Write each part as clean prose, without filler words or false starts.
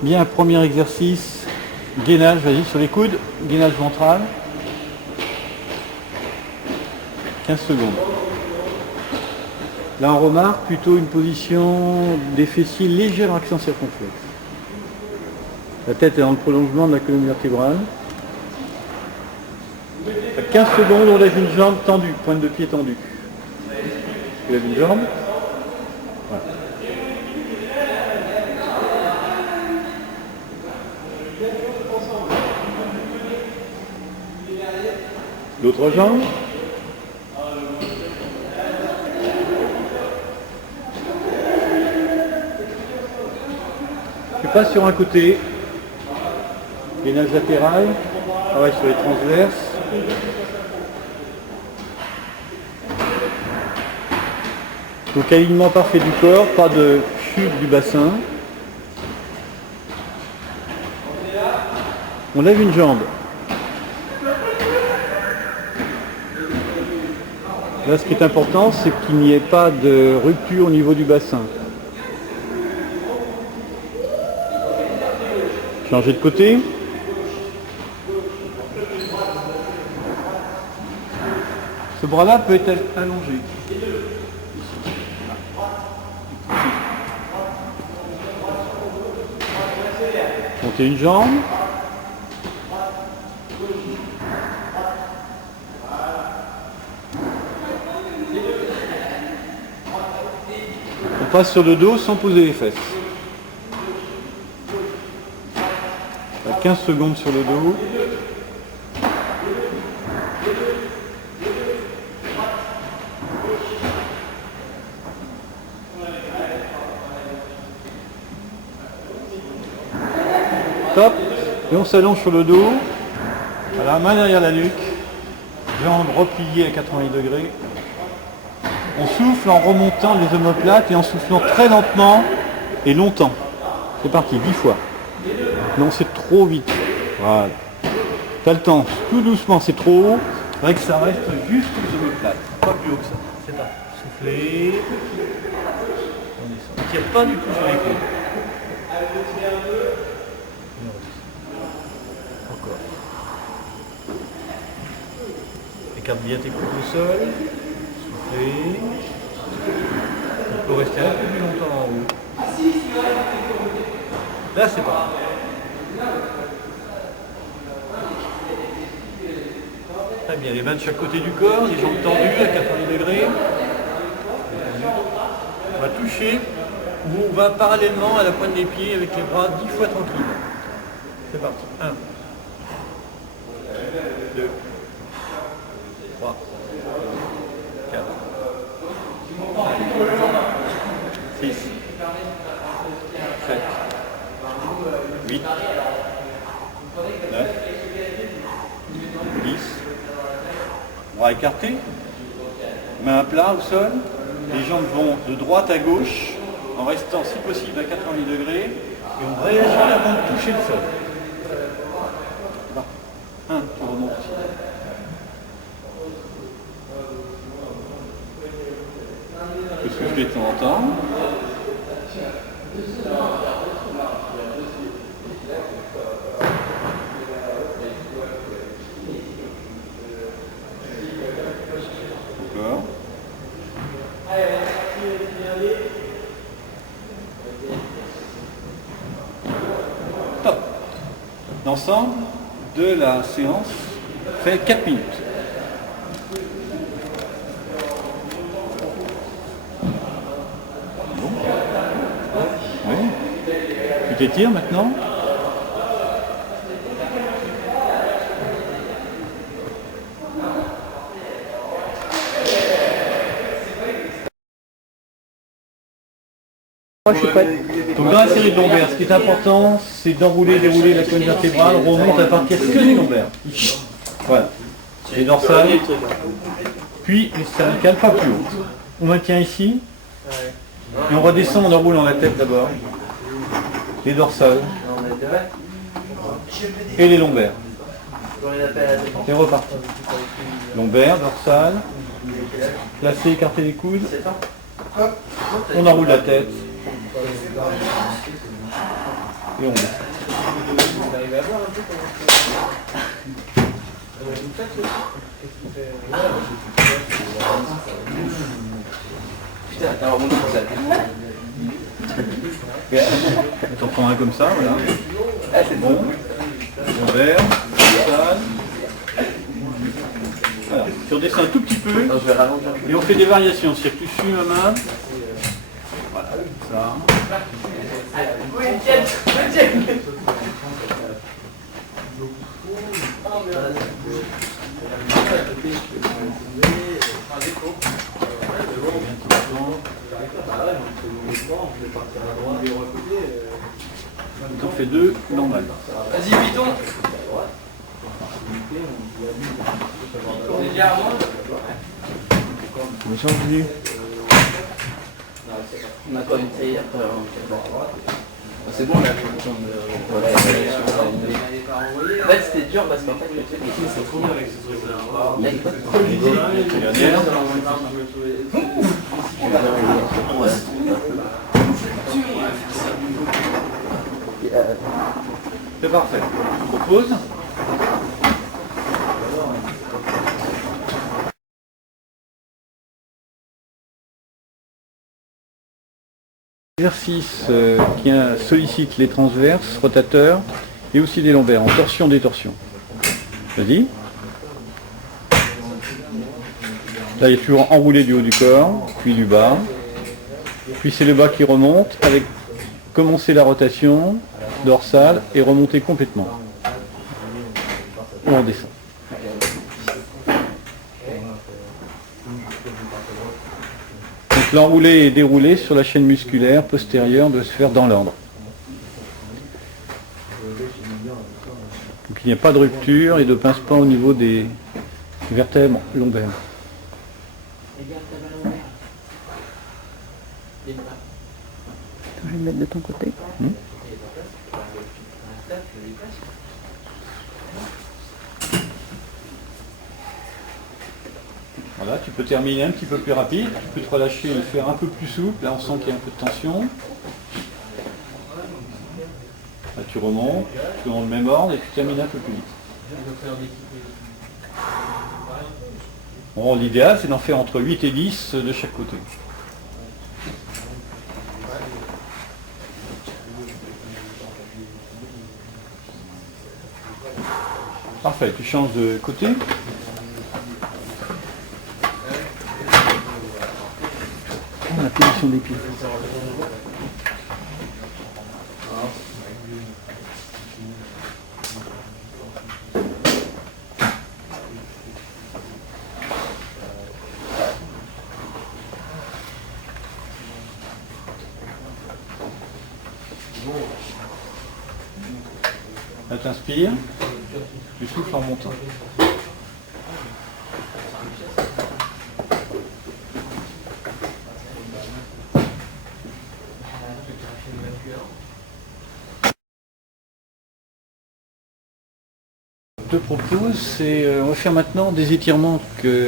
Bien, premier exercice, gainage, vas-y, sur les coudes, gainage ventral. 15 secondes. Là, on remarque plutôt une position des fessiers, légère accent circonflexe. La tête est dans le prolongement de la colonne vertébrale. À 15 secondes, on lève une jambe tendue, pointe de pied tendue. On lève une jambe. Voilà. L'autre jambe. Tu passes sur un côté. Gainage latéral. Travaille sur les transverses. Donc alignement parfait du corps, pas de chute du bassin. On lève une jambe. Là, ce qui est important, c'est qu'il n'y ait pas de rupture au niveau du bassin. Changer de côté. Ce bras-là peut être allongé. Monter une jambe. On passe sur le dos sans poser les fesses. 15 secondes sur le dos. Top. Et on s'allonge sur le dos. Voilà, main derrière la nuque. Jambes repliées à 90 degrés. On souffle en remontant les omoplates et en soufflant très lentement et longtemps. C'est parti, 10 fois. Non, c'est trop vite. Voilà. T'as le temps. Tout doucement, c'est trop haut. Il faudrait que ça reste juste aux omoplates. Pas plus haut que ça. C'est parti. Soufflez. On descend. On ne tire pas du tout sur les coudes. Encore. Écarte bien tes coudes au sol. Soufflez. Il faut rester un peu plus longtemps en haut. Là, c'est parti. Très bien, les mains de chaque côté du corps, les jambes tendues à 90 degrés. On va toucher ou on va parallèlement à la pointe des pieds avec les bras 10 fois tranquille. C'est parti. 1, 2, 3, 4, 5, 6, 7, 8, 9, 10, bras écartés, mains à plat au sol, les jambes vont de droite à gauche en restant si possible à 90 degrés et on réagit avant de toucher le sol. 1, tu remontes aussi. Tu peux souffler de temps en temps. Encore. Top. L'ensemble de la séance fait 4 minutes. Bon. Oui. Tu t'étires maintenant. Je suis prêt. Donc dans la série de lombaires, ce qui est important, c'est d'enrouler, dérouler la colonne vertébrale, on remonte à partir que des lombaires. Voilà. Les dorsales, puis les cervicales, pas plus haut. On maintient ici, et on redescend en enroulant la tête d'abord. Les dorsales, et les lombaires. C'est reparti. Lombaire, dorsale, placer, écarter les coudes. On enroule la tête. Et on descend. Vous arrivez à voir un peu comment vous faites aussi? Putain, t'as remonté pour ça. Tu en prends un comme ça, voilà. Ah, c'est bon. Envers, sale. Voilà. Tu redescends un tout petit peu. Non, je vais rallonger. Et on fait des variations. C'est-à-dire que tu suis ma main. Voilà, ça. Oui, tiens, tiens. T'en fais deux, normal. Vas-y, Python. Légèrement. On a pas essayé après. C'est bon là, en fait c'était dur parce qu'en fait le truc ici c'est trop bien avec ce truc là. Là il faut trop l'idée. C'est parfait. Je propose. Exercice qui sollicite les transverses, rotateurs et aussi des lombaires en torsion-détorsion. Vas-y. Là il est toujours enroulé du haut du corps, puis du bas. Puis c'est le bas qui remonte avec commencer la rotation dorsale et remonter complètement. Et on descend. Donc l'enroulé et déroulé sur la chaîne musculaire postérieure doit se faire dans l'ordre. Donc il n'y a pas de rupture et de pince-pas au niveau des vertèbres lombaires. Je vais le mettre de ton côté. Voilà, tu peux terminer un petit peu plus rapide, tu peux te relâcher et le faire un peu plus souple. Là on sent qu'il y a un peu de tension. Là tu remontes, tu es dans le même ordre et tu termines un peu plus vite. Bon, l'idéal c'est d'en faire entre 8 et 10 de chaque côté. Parfait, tu changes de côté. La position des pieds. Là t'inspires, tu souffles en montant. Je te propose, on va faire maintenant des étirements que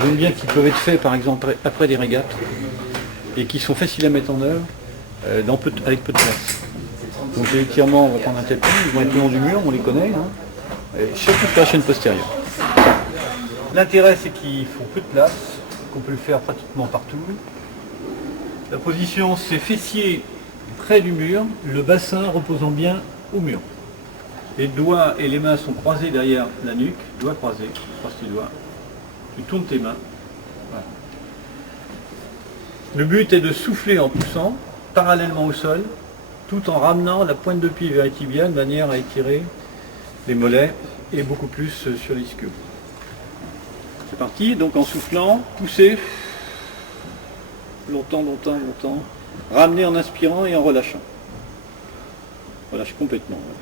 j'aime bien qui peuvent être faits par exemple après des régates et qui sont faciles à mettre en œuvre avec peu de place. Donc les étirements, on va prendre un tapis, ils vont être le long du mur, on les connaît, hein, et surtout sur la chaîne postérieure. L'intérêt c'est qu'ils font peu de place, qu'on peut le faire pratiquement partout. La position c'est fessier près du mur, le bassin reposant bien au mur. Les doigts et les mains sont croisés derrière la nuque, doigts croisés, tu croises tes doigts, tu tournes tes mains. Voilà. Le but est de souffler en poussant parallèlement au sol, tout en ramenant la pointe de pied vers les tibias de manière à étirer les mollets et beaucoup plus sur les ischios. C'est parti, donc en soufflant, pousser, longtemps, longtemps, longtemps, ramener en inspirant et en relâchant. Relâche complètement. Voilà.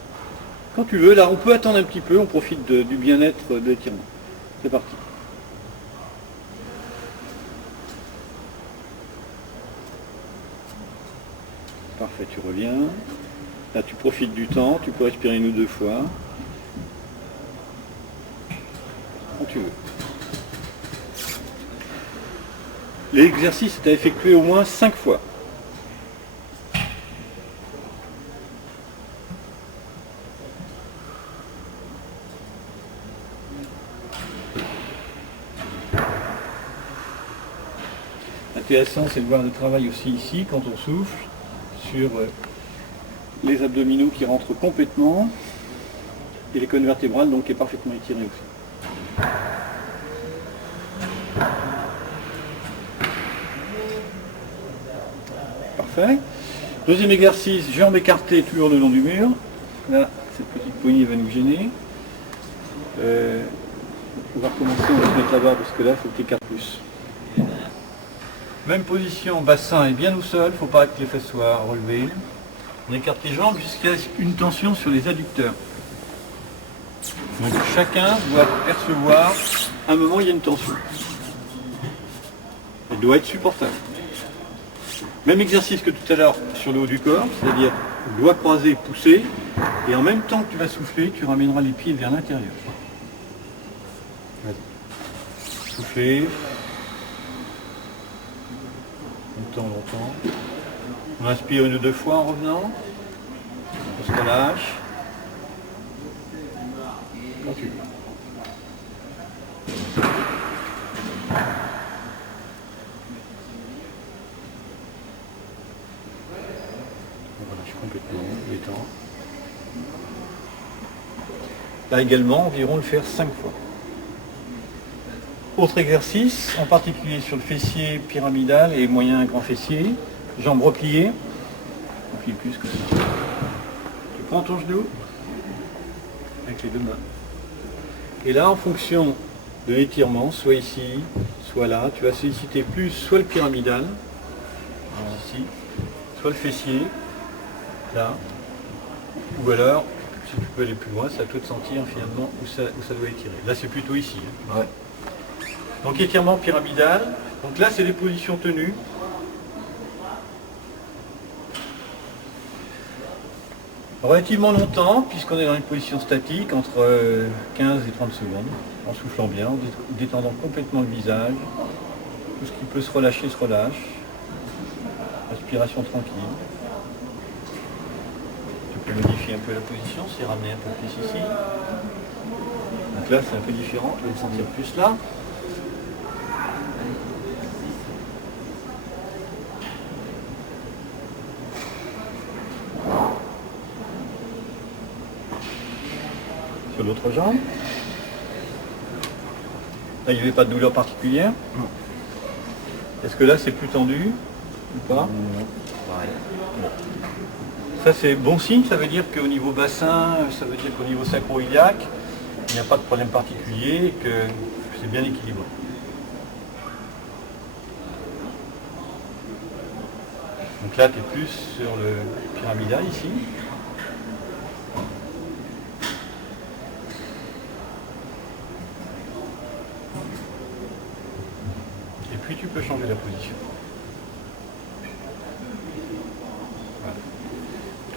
Quand tu veux, là on peut attendre un petit peu, on profite du bien-être de l'étirement. C'est parti. Parfait, tu reviens. Là tu profites du temps, tu peux respirer une ou deux fois. Quand tu veux. L'exercice est à effectuer au moins 5 fois. intéressant, c'est de voir le travail aussi ici, quand on souffle, sur les abdominaux qui rentrent complètement, et les colonnes vertébrales donc qui est parfaitement étirée aussi. Parfait. Deuxième exercice, jambes écartées toujours le long du mur. Là, cette petite poignée va nous gêner. On va recommencer, on va se mettre là-bas parce que là, il faut que tu écartes plus. Même position, bassin est bien au sol, il ne faut pas que les fesses soient relevées. On écarte les jambes jusqu'à une tension sur les adducteurs. Donc chacun doit percevoir, à un moment il y a une tension. Elle doit être supportable. Même exercice que tout à l'heure sur le haut du corps, c'est-à-dire doigts croisés, pousser, et en même temps que tu vas souffler, tu ramèneras les pieds vers l'intérieur. Souffler. Longtemps. On inspire une ou deux fois en revenant. On se relâche. Continue. On relâche complètement, détend. Là également, environ le faire 5 fois. Autre exercice, en particulier sur le fessier pyramidal et moyen grand fessier, jambes repliées. Replie plus que ça. Tu prends ton genou avec les deux mains. Et là, en fonction de l'étirement, soit ici, soit là, tu vas solliciter plus soit le pyramidal, ici, soit le fessier, là, ou alors, si tu peux aller plus loin, c'est à toi de sentir finalement où ça doit étirer. Là, c'est plutôt ici. Hein. Ouais. Donc étirement pyramidal. Donc là, c'est des positions tenues. Relativement longtemps, puisqu'on est dans une position statique, entre 15 et 30 secondes, en soufflant bien, en détendant complètement le visage. Tout ce qui peut se relâcher se relâche. Respiration tranquille. Tu peux modifier un peu la position, c'est ramener un peu plus ici. Donc là, c'est un peu différent, tu vas le sentir plus là. Sur l'autre jambe. Là, il n'y avait pas de douleur particulière. Est-ce que là, c'est plus tendu ou pas? Non. Bon. Ça, c'est bon signe, ça veut dire qu'au niveau bassin, ça veut dire qu'au niveau sacro-iliaque, il n'y a pas de problème particulier et que c'est bien équilibré. Donc là, tu es plus sur le pyramidal ici. Puis tu peux changer la position. Voilà.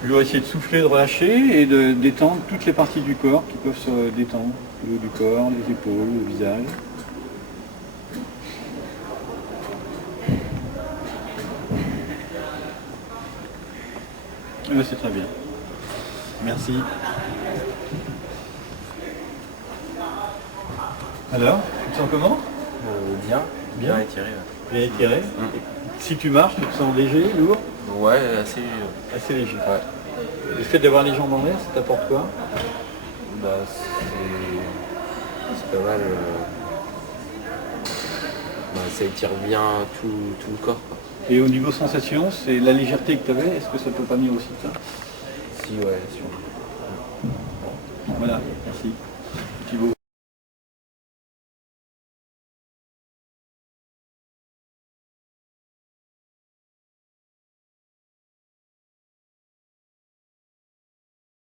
Toujours essayer de souffler, de relâcher et de détendre toutes les parties du corps qui peuvent se détendre. Le haut du corps, les épaules, le visage. C'est très bien. Merci. Alors, tu te sens comment? Bien étiré. Bien étiré. Si tu marches, tu te sens léger, lourd? Ouais, assez léger. Assez léger. Ouais. Le fait d'avoir les jambes en l'air, ça t'apporte quoi? Bah, c'est pas mal. Bah, ça étire bien tout le corps. Quoi. Et au niveau sensation, c'est la légèreté que tu avais, est-ce que ça peut pas venir aussi de ça? Si, ouais, sûrement. Voilà.